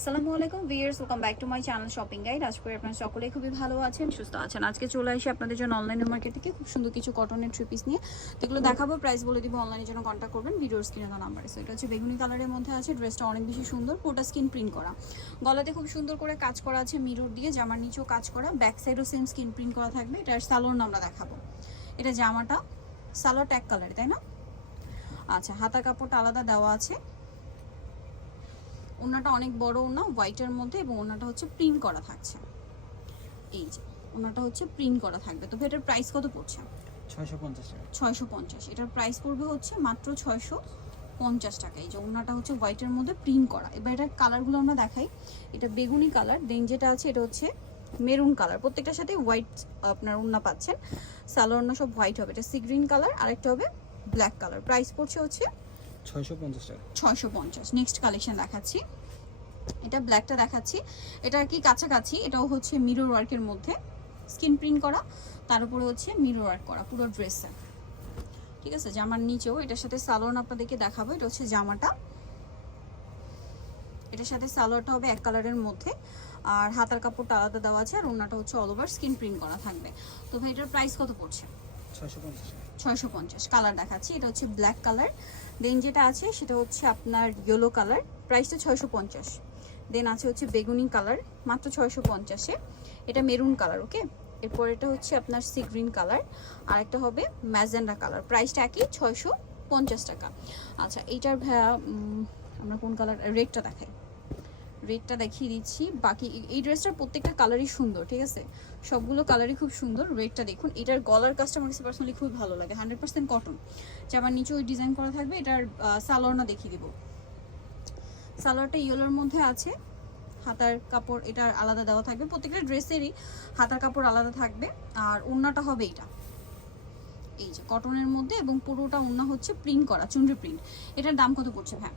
আসসালামু আলাইকুম viewers welcome back to my channel shopping guide. আজ করে আপনারা সকলেই খুবই ভালো আছেন, সুস্থ আছেন। আজকে চলে আসি আপনাদের জন্য অনলাইন মার্কেট থেকে খুব সুন্দর কিছু কটনের থ্রি পিস নিয়ে। যেগুলো দেখাবো প্রাইস বলে দিব অনলাইনের জন্য কন্ট্যাক্ট করবেন। ভিডিওর স্ক্রিনে দেওয়া নাম্বারে সো এটা হচ্ছে বেগুনি কালারের মধ্যে আছে ড্রেসটা অনেক বেশি সুন্দর পোটা স্কিন প্রিন্ট করা। গলাতে খুব সুন্দর করে কাজ করা আছে মিরর দিয়ে, জামার নিচেও কাজ করা। ব্যাক সাইডও সেম স্কিন প্রিন্ট করা থাকবে। এটার সালোয়ার আমরা দেখাবো। এটা জামাটা সালোয়ার ট্যাগ কালার তাই না? আচ্ছা হাতা কাপড়টা আলাদা দেওয়া আছে। ওনাটা অনেক বড় ওনা হোয়াইটের মধ্যে এবং ওনাটা হচ্ছে প্রিন্ট করা থাকছে। এই যে ওনাটা হচ্ছে প্রিন্ট করা থাকবে। তো এটার প্রাইস কত পড়ছে? ছয়শো পঞ্চাশ টাকা। ছয়শো পঞ্চাশ। এটার প্রাইস পড়বে হচ্ছে মাত্র ছয়শো পঞ্চাশ টাকা। এই যে ওনাটা হচ্ছে হোয়াইটের মধ্যে প্রিন্ট করা। এবার এটার কালারগুলো আমরা দেখাই। এটা বেগুনি কালার দেন যেটা আছে এটা হচ্ছে মেরুন কালার প্রত্যেকটার সাথে হোয়াইট আপনার ওন্না পাচ্ছেন। সালোয়ার ওন্না সব হোয়াইট হবে। এটা সি গ্রিন কালার আরেকটা হবে ব্ল্যাক কালার প্রাইস পড়ছে হচ্ছে ছয়শো পঞ্চাশ টাকা। ছয়শো পঞ্চাশ। নেক্সট কালেকশন দেখাচ্ছি। এটা ব্ল্যাকটা দেখাচ্ছি। এটা কি কাছাকাছি? এটাও হচ্ছে মিরর ওয়ার্কের মধ্যে। স্কিন প্রিন্ট করা। তার উপরে হচ্ছে মিরর ওয়ার্ক করা, পুরো ড্রেসে ঠিক আছে? জামার নিচেও। এটার সাথে সালোয়ার আপনাদেরকে দেখাবো। এটা হচ্ছে জামাটা। এটার সাথে সালোয়ারটা হবে এক কালারের মধ্যে। আর হাতার কাপড়টা আলাদা দেওয়া আছে। আর ওনাটা হচ্ছে অল ওভার স্কিন প্রিন্ট করা থাকবে। তো ভাই, এটার প্রাইস কত পড়ছে? ছয়শো পঞ্চাশ। কালার দেখাচ্ছি। এটা হচ্ছে ব্ল্যাক কালার দেন যেটা আছে, সেটা হচ্ছে আপনার ইয়েলো কালার প্রাইসটা ছয়শো পঞ্চাশ। দেন আছে হচ্ছে বেগুনি কালার মাত্র ছয়শো পঞ্চাশে এটা মেরুন কালার ওকে এরপর এটা হচ্ছে আপনার সি গ্রিন কালার আর একটা হবে ম্যাজেন্ডা কালার প্রাইসটা একই, ছয়শো পঞ্চাশ টাকা। আচ্ছা এইটার আমরা কোন কালার রেডটা দেখাই। রেডটা দেখিয়ে দিচ্ছি। বাকি এই- ড্রেসটার প্রত্যেকটা কালারই সুন্দর, ঠিক আছে? সবগুলো কালারই খুব সুন্দর। রেডটা দেখুন, এটার গলার কাজটা আমার কাছে পার্সোনালি খুব ভালো লাগে হান্ড্রেড পার্সেন্ট কটন জামার নিচে ওই ডিজাইন করা থাকবে, এটার সালোয়ারটা দেখিয়ে দিব। সালোয়ারটা ইয়েলোর মধ্যে আছে, হাতার কাপড় এটার আলাদা দেওয়া থাকবে। প্রত্যেকটা ড্রেসেরই হাতার কাপড় আলাদা থাকবে, আর ওড়নাটা হবে এটা এই যে কটনের মধ্যে এবং পুরোটা ওড়না হচ্ছে প্রিন্ট করা, চুনরি প্রিন্ট এটার দাম কত পড়ছে হ্যাঁ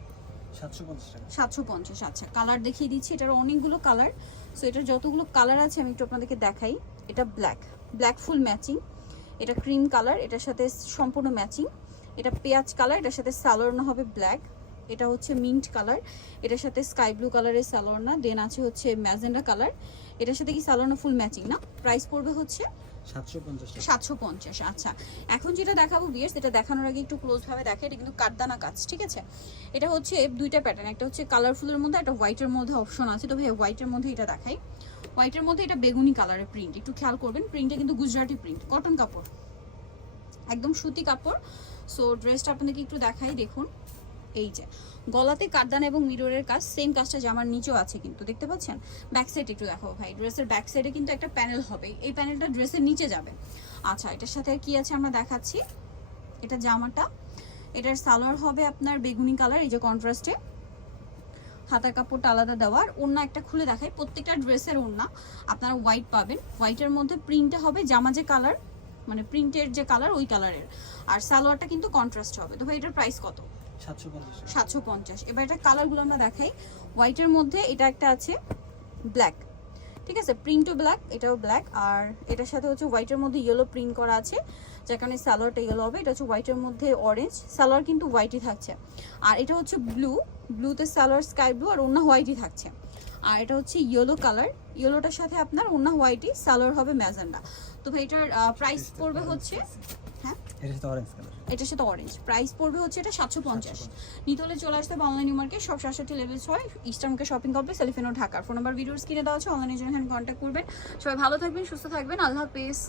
সাতশো পঞ্চাশ আচ্ছা। কালার দেখিয়ে দিচ্ছি, এটার অনেকগুলো কালার সো এটার যতগুলো কালার আছে, আমি একটু আপনাদেরকে দেখাই। এটা ব্ল্যাক ব্ল্যাক ফুল ম্যাচিং এটা ক্রিম কালার এটার সাথে সম্পূর্ণ ম্যাচিং এটা পেঁয়াজ কালার এটার সাথে সালোয়ারনা হবে ব্ল্যাক এটা হচ্ছে মিন্ট কালার। এটার সাথে স্কাই ব্লু কালারের সালোয়ারনা দেন আছে হচ্ছে ম্যাজেন্ডা কালার। এটার সাথে কি সালোয়ারনা ফুল ম্যাচিং না? প্রাইস পড়বে হচ্ছে সাতশো পঞ্চাশ আচ্ছা। এখন যেটা দেখাবো বিয়ার্স এটা দেখানোর আগে একটু ক্লোজ ভাবে দেখে এটা কিন্তু কাঠদানা কাজ ঠিক আছে? এটা হচ্ছে দুইটা প্যাটার্ন একটা হচ্ছে কালারফুলের মধ্যে একটা হোয়াইটের মধ্যে অপশন আছে। তো ভাই হোয়াইটের মধ্যে এটা দেখাই। হোয়াইটের মধ্যে এটা বেগুনি কালারের প্রিন্ট একটু খেয়াল করবেন। প্রিন্টটা কিন্তু গুজরাটি প্রিন্ট কটন কাপড়। একদম সুতি কাপড়। সো ড্রেসটা আপনাদেরকে একটু দেখাই দেখুন। এই যে, গলাতে কাঠদানা এবং মিররের কাজ সেম কাজটা জামার নিচেও আছে কিন্তু, দেখতে পাচ্ছেন? ব্যাক সাইড একটু দেখো ভাই ড্রেসের ব্যাক সাইডে কিন্তু একটা প্যানেল হবে, এই প্যানেলটা ড্রেসের নিচে যাবে। আচ্ছা এটার সাথে কি আছে আমরা দেখাচ্ছি? এটা জামাটা, এটার সালোয়ার হবে আপনার বেগুনি কালার এই যে কন্ট্রাস্টে হাতার কাপড়টা আলাদা দেওয়ার, ওড়না একটা খুলে দেখাই, প্রত্যেকটা ড্রেসের ওড়না আপনারা হোয়াইট পাবেন। হোয়াইটের মধ্যে প্রিন্টটা হবে জামা যে কালার মানে প্রিন্টের যে কালার ওই কালারের আর সালোয়ারটা কিন্তু কন্ট্রাস্ট হবে। তো ভাই, এটার প্রাইস কত? সাতশো পঞ্চাশ। এবার এটা কালারগুলো আমরা দেখাই। হোয়াইটের মধ্যে এটা একটা আছে ব্ল্যাক ঠিক আছে? প্রিন্টও ব্ল্যাক এটাও ব্ল্যাক আর এটার সাথে হচ্ছে হোয়াইটের মধ্যে ইয়েলো প্রিন্ট করা আছে। যার কারণে সালোয়ারটা ইয়েলো হবে। এটা হচ্ছে হোয়াইটের মধ্যে অরেঞ্জ সালোয়ার কিন্তু হোয়াইটই থাকছে। আর এটা হচ্ছে ব্লু ব্লুতে সালোয়ার স্কাই ব্লু আর অন্য হোয়াইটই থাকছে। আর এটা হচ্ছে ইয়েলো কালার ইয়েলোটার সাথে আপনার অন্য হোয়াইটই সালোয়ার হবে ম্যাজেন্ডা। তো এটার প্রাইস পড়বে হচ্ছে হ্যাঁ এটা সাথে অরেঞ্জ কালার এটার সাথে অরেঞ্জ প্রাইস পড়বে হচ্ছে এটা সাতশো পঞ্চাশ। নিতলে হলে চলে আসতে হবে অনলাইন মার্কেট সব সাতষট্টি লেভেল ছয় ইস্টার্নকে শপিং কমপ্লেক্স এলিফেনো ঢাকার ফোন নাম্বার ভিডিওস কিনে দেওয়া আছে অনলাইনের জন্য কন্ট্যাক্ট করবেন। সবাই ভালো থাকবেন সুস্থ থাকবেন। আল্লাহ হাফেজ।